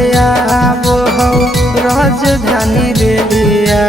से आबो हो राजधानी रेलिया,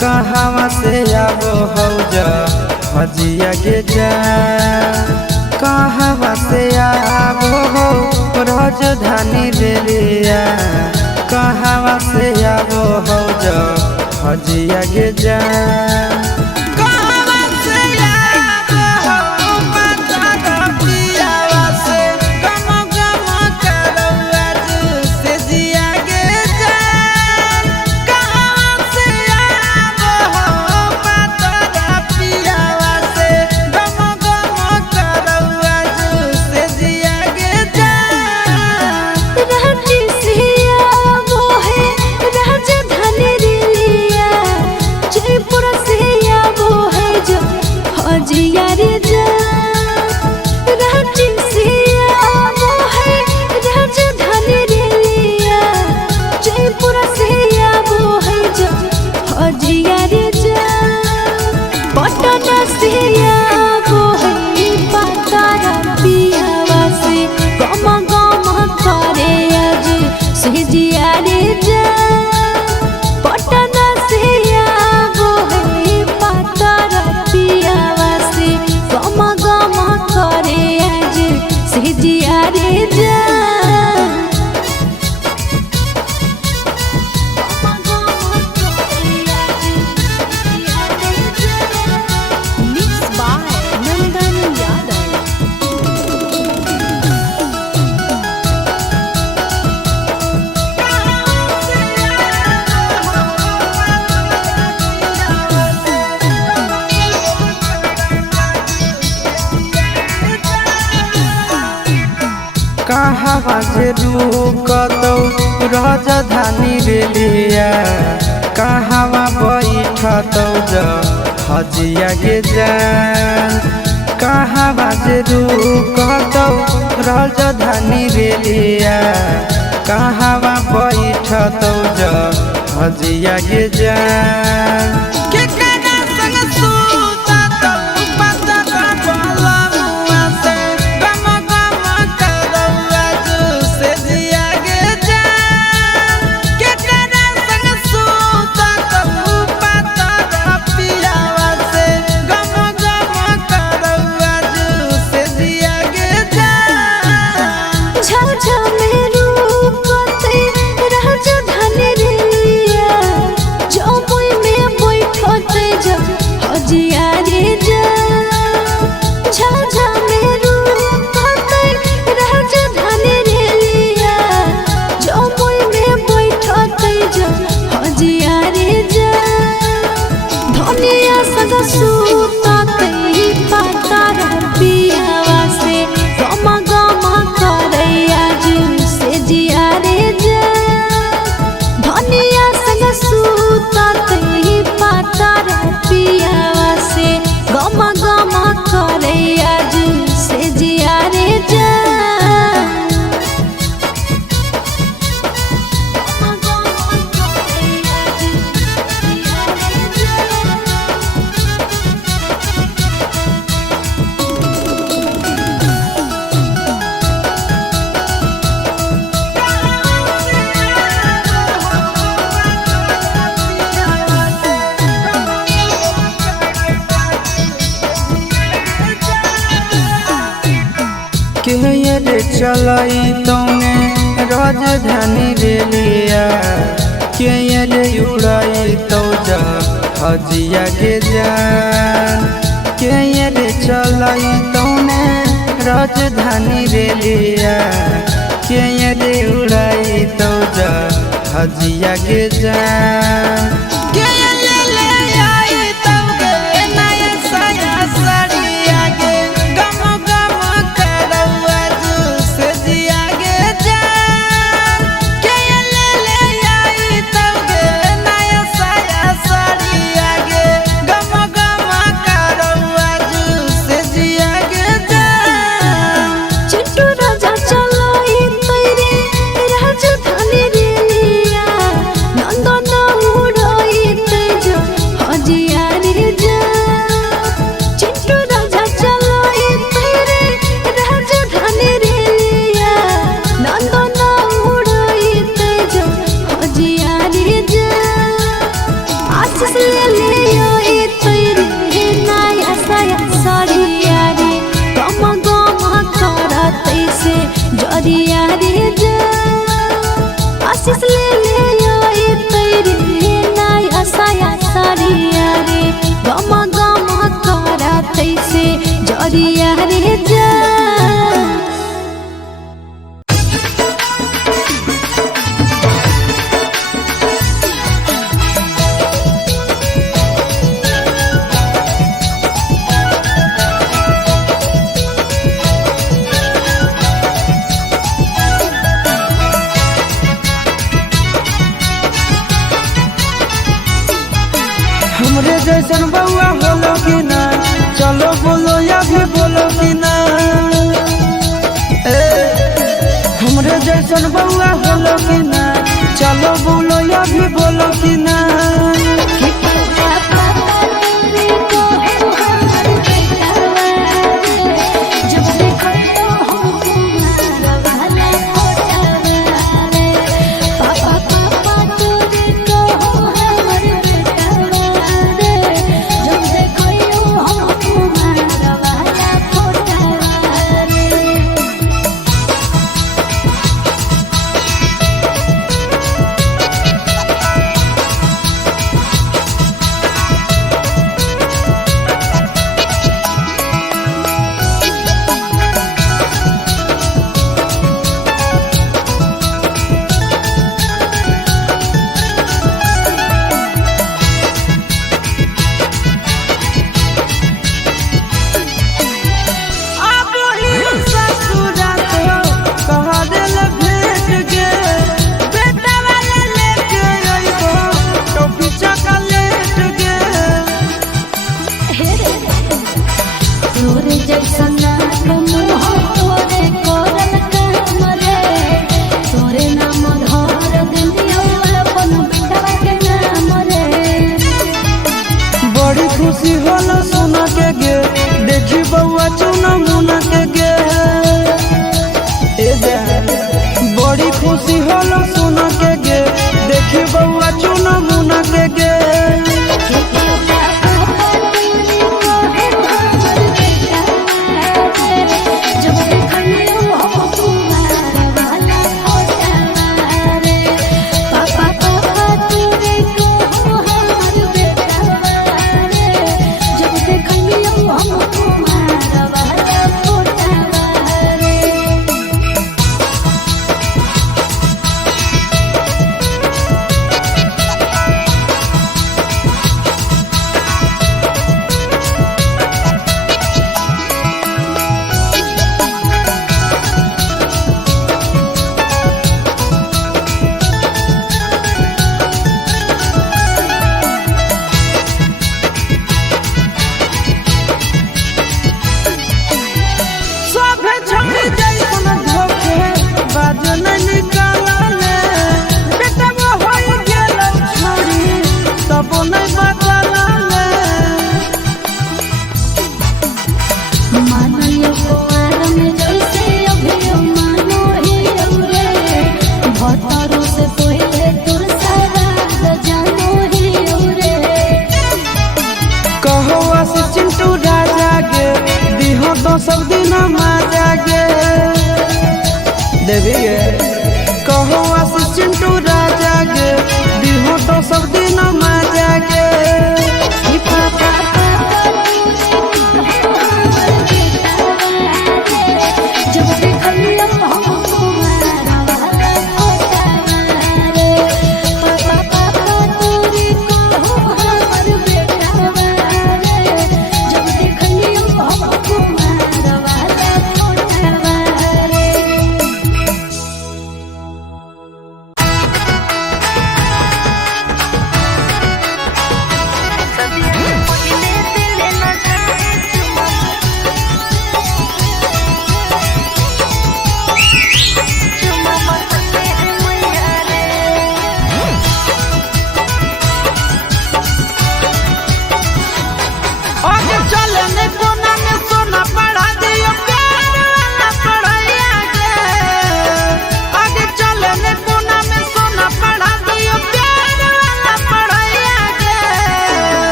कहवा से आबो हो हजिया के जा, कहवा से आबो हो राजधानी रेलिया, कहवा से आबो हो हजिया के जा। कहवा से रुकतौ राजधानी रेलिया, कहवा बैठतौ हजिया के जान, कहवा से रुकतौ राजधानी रेलिया, कहवा बैठतौ हजिया के जान। के चलाई तौने राजधानी रेलिया, के उड़ाई तो हजिया के जान, के चलाई तौने राजधानी रेलिया, के उड़ाई तो हजिया के जान। राजधानी रेलिया नंदन उड़ाई आशीष ले आई तेरे नाय हसाया सारिया रे गमा गमा करा तैसे जरिया रे जा हमरे जैसन बउआ होलो कि ना चलो बोलो या भी बोलो कि ना हमरे जैसन बउआ होलो कि ना चलो बोलो या भी बोलो कि ना खुशी होला सुना के गे देखी बउआ चुना मुना के गे बड़ी खुशी होला सुना के गे देखी बउआ चुना मुना के गे सब दिन माजा गे देवी गे कहो आशीष चिंटू